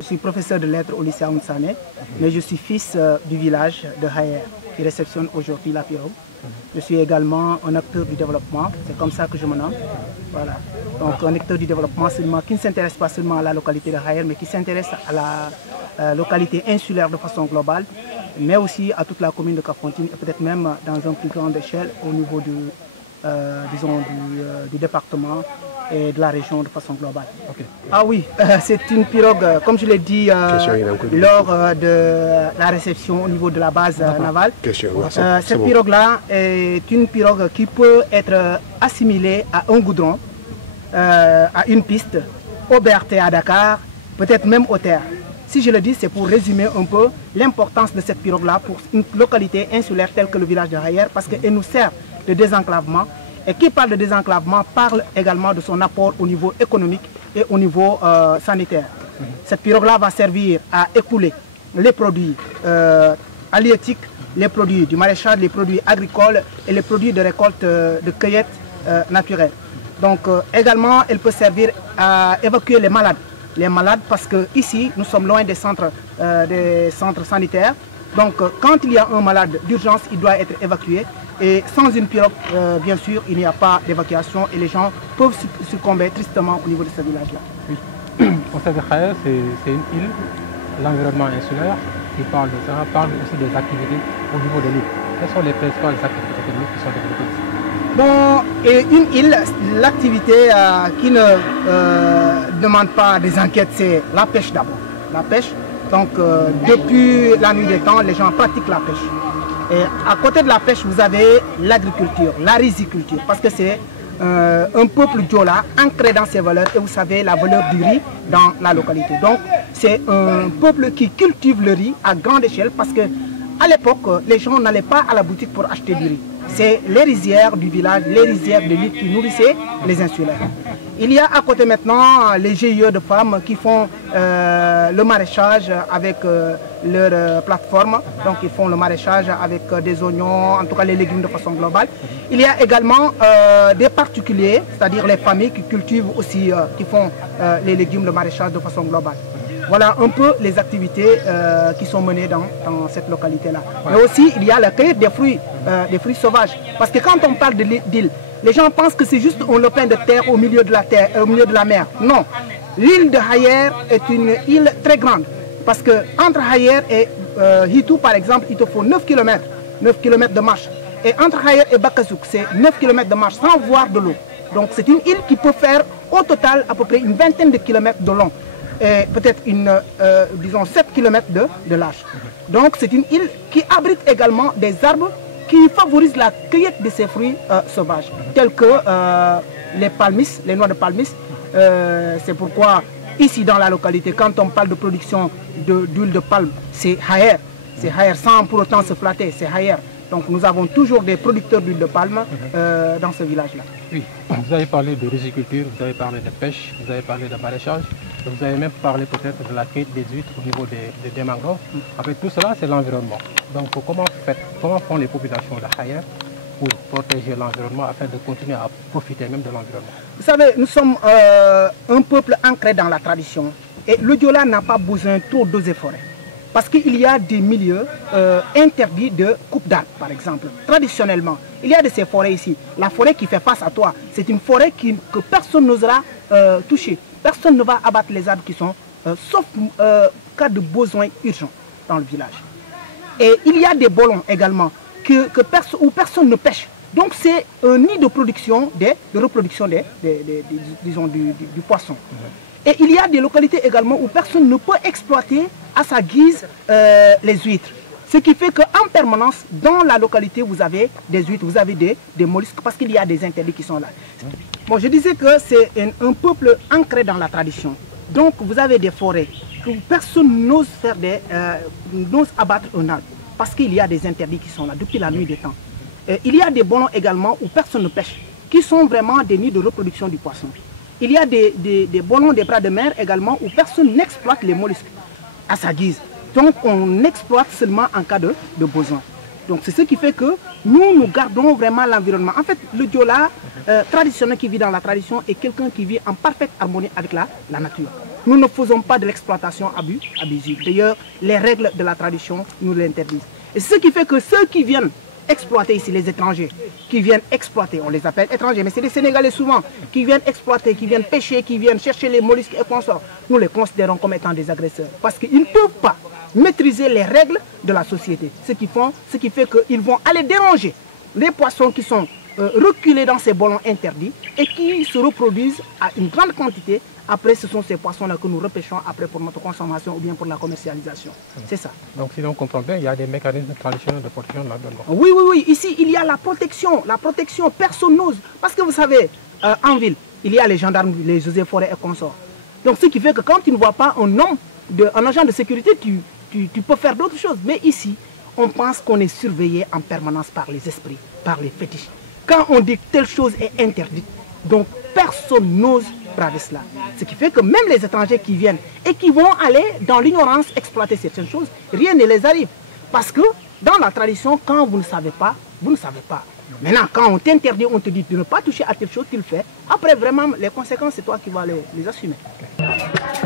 Je suis professeur de lettres au lycée Aoun Sané, mais je suis fils du village de Hayer qui réceptionne aujourd'hui la pirogue. Je suis également un acteur du développement, c'est comme ça que je me nomme. Voilà. Donc un acteur du développement seulement, qui ne s'intéresse pas seulement à la localité de Hayer, mais qui s'intéresse à la localité insulaire de façon globale, mais aussi à toute la commune de Kafountine et peut-être même dans une plus grande échelle au niveau du département et de la région de façon globale. Okay. Ah oui, c'est une pirogue, comme je l'ai dit lors de la réception au niveau de la base navale. Cette pirogue-là est une pirogue qui peut être assimilée à un goudron, à une piste, au BRT à Dakar, peut-être même au terre. Si je le dis, c'est pour résumer un peu l'importance de cette pirogue-là pour une localité insulaire telle que le village de Hayer, parce qu'elle nous sert de désenclavement. Et qui parle de désenclavement parle également de son apport au niveau économique et au niveau sanitaire. Cette pirogue-là va servir à écouler les produits halieutiques, les produits du maraîchage, les produits agricoles et les produits de récolte de cueillette naturelle. Donc également, elle peut servir à évacuer les malades. Les malades parce que ici, nous sommes loin des centres sanitaires. Donc quand il y a un malade d'urgence, il doit être évacué. Et sans une pirogue, bien sûr, il n'y a pas d'évacuation et les gens peuvent succomber tristement au niveau de ce village-là. Oui. On sait que Hayer, c'est une île, l'environnement insulaire, qui parle de ça, parle aussi des activités au niveau de l'île. Quelles sont les principales activités économiques qui sont développées ici? Bon, et une île, l'activité qui ne demande pas des enquêtes, c'est la pêche d'abord. La pêche, donc depuis la nuit des temps, les gens pratiquent la pêche. Et à côté de la pêche, vous avez l'agriculture, la riziculture, parce que c'est un peuple djola ancré dans ses valeurs et vous savez la valeur du riz dans la localité. Donc c'est un peuple qui cultive le riz à grande échelle parce que à l'époque, les gens n'allaient pas à la boutique pour acheter du riz. C'est les rizières du village, les rizières de l'île qui nourrissaient les insulaires. Il y a à côté maintenant les GIE de femmes qui font le maraîchage avec leur plateforme. Donc ils font le maraîchage avec des oignons, en tout cas les légumes de façon globale. Il y a également des particuliers, c'est-à-dire les familles qui cultivent aussi, qui font les légumes, le maraîchage de façon globale. Voilà un peu les activités qui sont menées dans cette localité-là. Mais aussi, il y a la cueillette des fruits sauvages. Parce que quand on parle d'île, les gens pensent que c'est juste un lopin de terre au milieu de la mer. Non, l'île de Hayer est une île très grande. Parce que entre Hayer et Hitou, par exemple, il te faut 9 km de marche. Et entre Hayer et Bakazouk, c'est 9 km de marche sans voir de l'eau. Donc c'est une île qui peut faire au total à peu près une vingtaine de kilomètres de long. Et peut-être disons 7 km de large. Donc c'est une île qui abrite également des arbres qui favorisent la cueillette de ces fruits sauvages, tels que les palmis, les noix de palmis. C'est pourquoi ici dans la localité, quand on parle de production d'huile de palme, c'est Hayer. C'est Hayer sans pour autant se flatter, c'est Hayer. Donc nous avons toujours des producteurs d'huile de palme dans ce village-là. Oui, vous avez parlé de riziculture, vous avez parlé de pêche, vous avez parlé de maraîchage, vous avez même parlé peut-être de la cueillette des huîtres au niveau des mangroves. En fait, tout cela, c'est l'environnement. Donc comment font les populations de Hayer pour protéger l'environnement afin de continuer à profiter même de l'environnement? Vous savez, nous sommes un peuple ancré dans la tradition. Et le Diola n'a pas besoin trop d'eaux et forêts. Parce qu'il y a des milieux interdits de coupe d'arbres, par exemple. Traditionnellement, il y a de ces forêts ici. La forêt qui fait face à toi, c'est une forêt que personne n'osera toucher. Personne ne va abattre les arbres qui sont, sauf cas de besoin urgent dans le village. Et il y a des bolons également où personne ne pêche. Donc c'est un nid de production, de reproduction disons, du poisson. Et il y a des localités également où personne ne peut exploiter à sa guise les huîtres. Ce qui fait qu'en permanence, dans la localité, vous avez des huîtres, vous avez des mollusques, parce qu'il y a des interdits qui sont là. Bon, je disais que c'est un peuple ancré dans la tradition. Donc vous avez des forêts où personne n'ose abattre un arbre, parce qu'il y a des interdits qui sont là depuis la nuit des temps. Il y a des bolons également où personne ne pêche, qui sont vraiment des nids de reproduction du poisson. Il y a des bolons des bras de mer également où personne n'exploite les mollusques à sa guise. Donc on exploite seulement en cas de besoin. Donc c'est ce qui fait que nous gardons vraiment l'environnement. En fait, le Diola traditionnel qui vit dans la tradition est quelqu'un qui vit en parfaite harmonie avec la nature. nous ne faisons pas de l'exploitation abusive. D'ailleurs, les règles de la tradition nous l'interdisent. Et ce qui fait que ceux qui viennent exploiter ici, les étrangers, qui viennent exploiter, on les appelle étrangers, mais c'est les Sénégalais souvent, qui viennent exploiter, qui viennent pêcher, qui viennent chercher les mollusques et consorts, nous les considérons comme étant des agresseurs. Parce qu'ils ne peuvent pas maîtriser les règles de la société. Ce qui fait qu'ils vont aller déranger les poissons qui sont reculés dans ces ballons interdits et qui se reproduisent à une grande quantité. Après, ce sont ces poissons-là que nous repêchons après pour notre consommation ou bien pour la commercialisation. C'est ça. Donc, si l'on comprend bien, il y a des mécanismes traditionnels de protection de l'environnement. Oui, oui, oui. Ici, il y a la protection. La protection, personne n'ose. Parce que vous savez, en ville, il y a les gendarmes, les eaux et forêts et consorts. Donc, ce qui fait que quand tu ne vois pas un agent de sécurité, tu peux faire d'autres choses. Mais ici, on pense qu'on est surveillé en permanence par les esprits, par les fétiches. Quand on dit que telle chose est interdite, donc personne n'ose braver cela. Ce qui fait que même les étrangers qui viennent et qui vont aller dans l'ignorance exploiter certaines choses, rien ne les arrive. Parce que dans la tradition, quand vous ne savez pas, vous ne savez pas. Maintenant, quand on t'interdit, on te dit de ne pas toucher à telle chose, tu le fais. Après, vraiment, les conséquences, c'est toi qui vas les assumer. Okay.